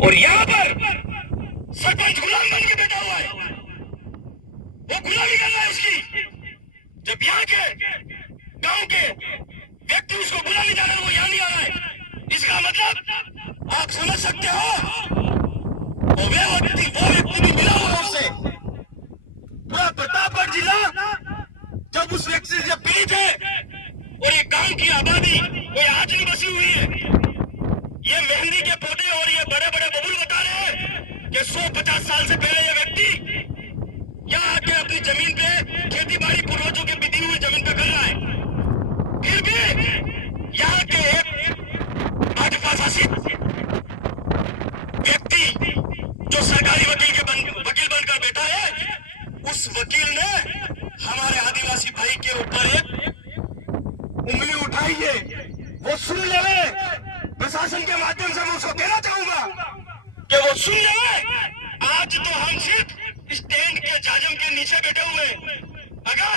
और यहाँ पर सरपंच गुलाम बन के बैठा हुआ है, वो गुलामी कर रहा है उसकी। जब यहाँ के गांव के व्यक्ति उसको गुलामी जा रहे हैं, वो यहाँ नहीं आ रहा है, इसका मतलब आप समझ सकते हो वो व्यक्ति भी मिला हुआ उससे। पूरा प्रतापगढ़ जिला जब उस व्यक्ति से जब पीड़ित है और ये गांव की आबादी कोई आज नहीं बसी हुई है। ये मेहंदी के पौधे और ये बड़े बड़े बबूल बता रहे हैं कि 150 साल से पहले ये व्यक्ति यहाँ आके अपनी जमीन पे खेती बाड़ी पूर्वजों के बीती हुई जमीन पे कर रहा है। फिर भी यहाँ के एक भाजपा शासित व्यक्ति जो सरकारी वकील बनकर बैठा है, उस वकील ने हमारे आदिवासी भाई के ऊपर एक उंगली उठाई है, वो सुन ले। प्रशासन के माध्यम से मैं उसको कहना चाहूंगा कि वो सुन ले। आज तो हम सिर्फ स्टैंड के जाजम के नीचे बैठे हुए, अगर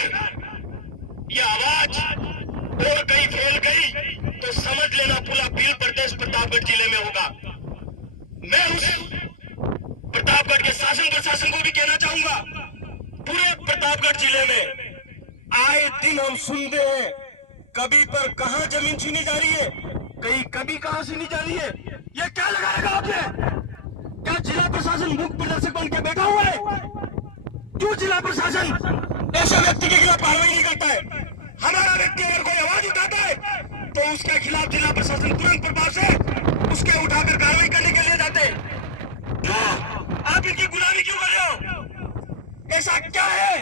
ये आवाज और कहीं फैल गई तो समझ लेना पूरा भील प्रदेश प्रतापगढ़ जिले में होगा। मैं उस प्रतापगढ़ के शासन प्रशासन को भी कहना चाहूंगा, पूरे प्रतापगढ़ जिले में आए दिन हम सुनते हैं कभी पर कहां जमीन छीनी जा रही है, कभी कहां छीनी जा रही है। ये क्या लगाएगा आपने? क्या जिला प्रशासन मुख्य प्रदर्शक बन के बैठा हुआ है? क्यों जिला प्रशासन ऐसे व्यक्ति के खिलाफ कार्रवाई नहीं करता है? हमारा व्यक्ति अगर कोई आवाज उठाता है तो उसके खिलाफ जिला प्रशासन तुरंत प्रभाव से उसके उठाकर कार्रवाई करने के लिए जाते हैं। क्यों आप इनकी गुलामी क्यों कर रहे हो? ऐसा क्या है?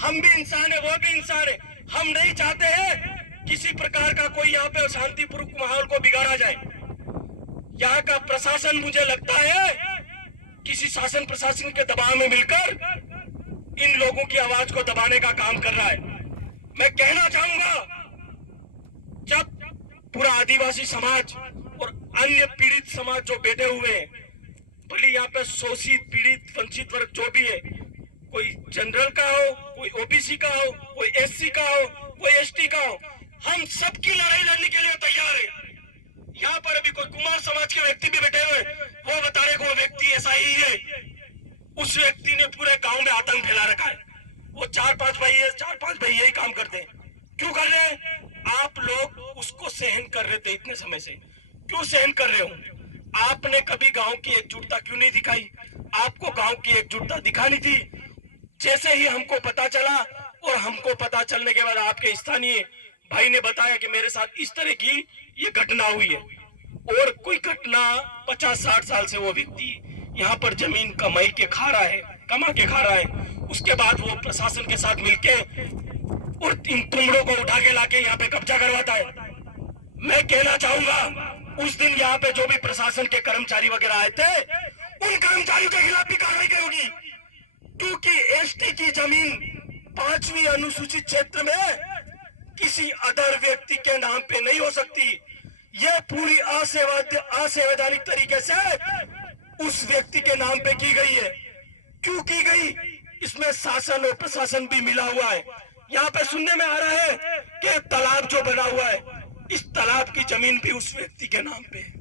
हम भी इंसान है, वो भी इंसान है। हम नहीं चाहते हैं किसी प्रकार का कोई यहाँ पे शांतिपूर्वक माहौल को बिगाड़ा जाए। यहाँ का प्रशासन मुझे लगता है किसी शासन प्रशासन के दबाव में मिलकर इन लोगों की आवाज को दबाने का काम कर रहा है। मैं कहना चाहूंगा, जब पूरा आदिवासी समाज और अन्य पीड़ित समाज जो बैठे हुए हैं, भले यहाँ पे शोषित पीड़ित वंचित वर्ग जो भी है, कोई जनरल का हो, कोई ओबीसी का हो, कोई एससी का हो, कोई एसटी का हो, हम सबकी लड़ाई लड़ने के लिए तैयार है। यहाँ पर अभी कोई कुमार समाज के व्यक्ति भी बैठे हुए, वो बता रहे वो व्यक्ति ऐसा ही है। उस व्यक्ति ने पूरे गांव में आतंक फैला रखा है। वो 4-5 भाई है, 4-5 भाई यही काम करते हैं। क्यों कर रहे हैं? आप लोग उसको सहन कर रहे थे इतने समय से, क्यों सहन कर रहे हो? आपने कभी गांव की एकजुटता क्यों नहीं दिखाई? आपको गांव की एकजुटता दिखानी थी। जैसे ही हमको पता चला और हमको पता चलने के बाद आपके स्थानीय भाई ने बताया कि मेरे साथ इस तरह की ये घटना हुई है और कोई घटना 50-60 साल से वो व्यक्ति यहाँ पर जमीन कमा के खा रहा है, उसके बाद वो प्रशासन के साथ मिलके और इन तुमड़ों को उठा के लाके यहाँ पे कब्जा करवाता है। मैं कहना चाहूंगा उस दिन यहाँ पे जो भी प्रशासन के कर्मचारी वगैरह आए थे, उन कर्मचारियों के खिलाफ भी कार्रवाई की होगी, क्योंकि एसटी की जमीन 5वीं अनुसूचित क्षेत्र में किसी अदर व्यक्ति के नाम पे नहीं हो सकती। यह पूरी असंवैधानिक तरीके से उस व्यक्ति के नाम पे की गई है। क्यों की गई? इसमें शासन और प्रशासन भी मिला हुआ है। यहाँ पे सुनने में आ रहा है कि तालाब जो बना हुआ है, इस तालाब की जमीन भी उस व्यक्ति के नाम पे है।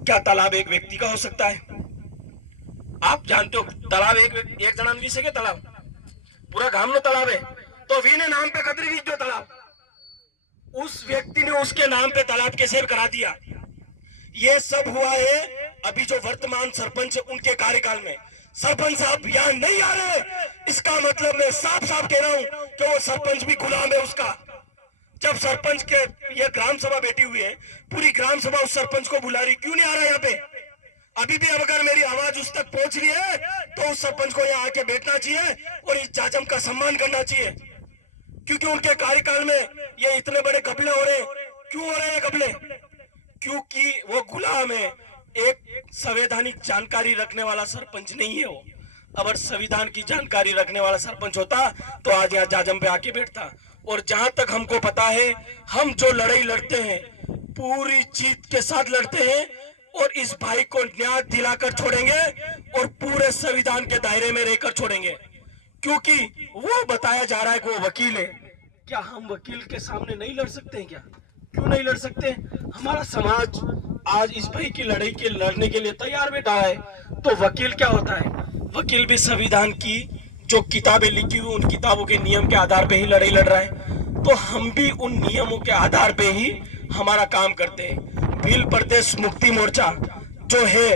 क्या तालाब एक व्यक्ति का हो सकता है? आप जानते हो तालाब एक जना वी सके तालाब पूरा गांव नो तालाब है, तो वी ने नाम पे कतरी वीज जो तालाब, उस व्यक्ति ने उसके नाम पे तालाब कैसे करा दिया। ये सब हुआ है अभी जो वर्तमान सरपंच है उनके कार्यकाल में। सरपंच साहब यहाँ नहीं आ रहे, इसका मतलब मैं साफ साफ कह रहा हूं कि वो सरपंच भी गुलाम है उसका। जब सरपंच के ये ग्राम सभा बैठी हुई है, पूरी ग्राम सभा उस सरपंच को बुला रही, क्यों नहीं आ रहा यहाँ पे? अभी भी अगर मेरी आवाज उस तक पहुंच रही है तो उस सरपंच को यहाँ आके बैठना चाहिए और इस जाजम का सम्मान करना चाहिए, क्योंकि उनके कार्यकाल में ये इतने बड़े घपले हो रहे हैं। क्यों हो रहे हैं घपले? क्योंकि वो गुलाम है, एक संवैधानिक जानकारी रखने वाला सरपंच नहीं है वो। अगर संविधान की जानकारी रखने वाला सरपंच होता तो आज यहाँ जाजम पे आके बैठता। और जहां तक हमको पता है, हम जो लड़ाई लड़ते हैं पूरी जीत के साथ लड़ते हैं और इस भाई को न्याय दिलाकर छोड़ेंगे और पूरे संविधान के दायरे में रहकर छोड़ेंगे, क्योंकि वो बताया जा रहा है कि वो वकील है। क्या हम वकील के सामने नहीं लड़ सकते हैं क्या? क्यों नहीं लड़ सकते? हमारा समाज आज इस भाई की लड़ाई के लड़ने के लिए तैयार बैठा है। तो वकील क्या होता है? वकील भी संविधान की जो किताबें लिखी हुई उन किताबों के नियम के आधार पे ही लड़ाई लड़ रहा है। तो हम भी उन नियमों के आधार पे ही हमारा काम करते हैं। भील प्रदेश मुक्ति मोर्चा जो है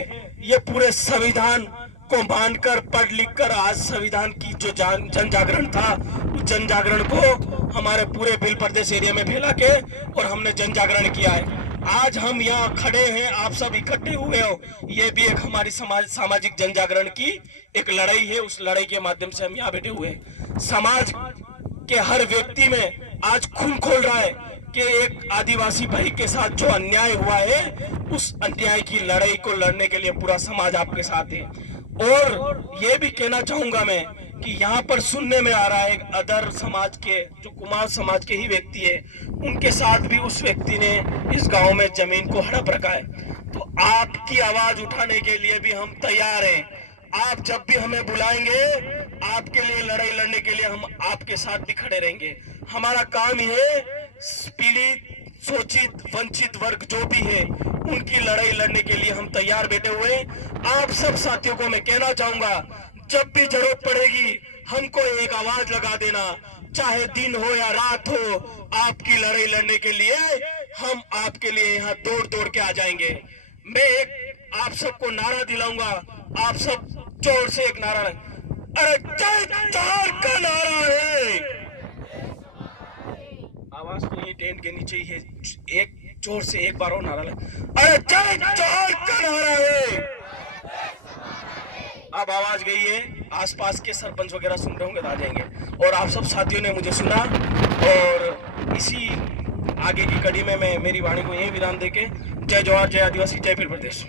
ये पूरे संविधान को मानकर पढ़ लिख कर आज संविधान की जो जन जागरण था उस जन जागरण को हमारे पूरे भील प्रदेश एरिया में फैला के और हमने जन जागरण किया है। आज हम यहाँ खड़े हैं, आप सब इकट्ठे हुए हो, ये भी एक हमारी सामाजिक जन जागरण की एक लड़ाई है। उस लड़ाई के माध्यम से हम यहाँ बैठे हुए हैं। समाज के हर व्यक्ति में आज खून खोल रहा है कि एक आदिवासी भाई के साथ जो अन्याय हुआ है उस अन्याय की लड़ाई को लड़ने के लिए पूरा समाज आपके साथ है। और ये भी कहना चाहूंगा मैं कि यहाँ पर सुनने में आ रहा है अदर समाज के जो कुमार समाज के ही व्यक्ति है उनके साथ भी उस व्यक्ति ने इस गांव में जमीन को हड़प रखा है। तो आपकी आवाज उठाने के लिए भी हम तैयार हैं। आप जब भी हमें बुलाएंगे आपके लिए लड़ाई लड़ने के लिए हम आपके साथ भी खड़े रहेंगे। हमारा काम ही है पीड़ित शोषित वंचित वर्ग जो भी है उनकी लड़ाई लड़ने के लिए हम तैयार बैठे हुए हैं। आप सब साथियों को मैं कहना चाहूंगा जब भी जरूरत पड़ेगी हमको एक आवाज लगा देना, चाहे दिन हो या रात हो, आपकी लड़ाई लड़ने के लिए हम आपके लिए यहाँ दौड़ दौड़ के आ जाएंगे। मैं एक आप सबको नारा दिलाऊंगा, आप सब जोर से एक नारा, अरे जय जोहर का नारा है। आवाज तो ये टेंट के नीचे ही है, एक जोर से एक बार और नारा लगा, अरे जय जोहर का नारा है। अब आवाज गई है, आसपास के सरपंच वगैरह सुन रहे होंगे तो आ जाएंगे। और आप सब साथियों ने मुझे सुना और इसी आगे की कड़ी में मैं मेरी वाणी को यही विराम देके जय जवाहर, जय आदिवासी, जय भील प्रदेश।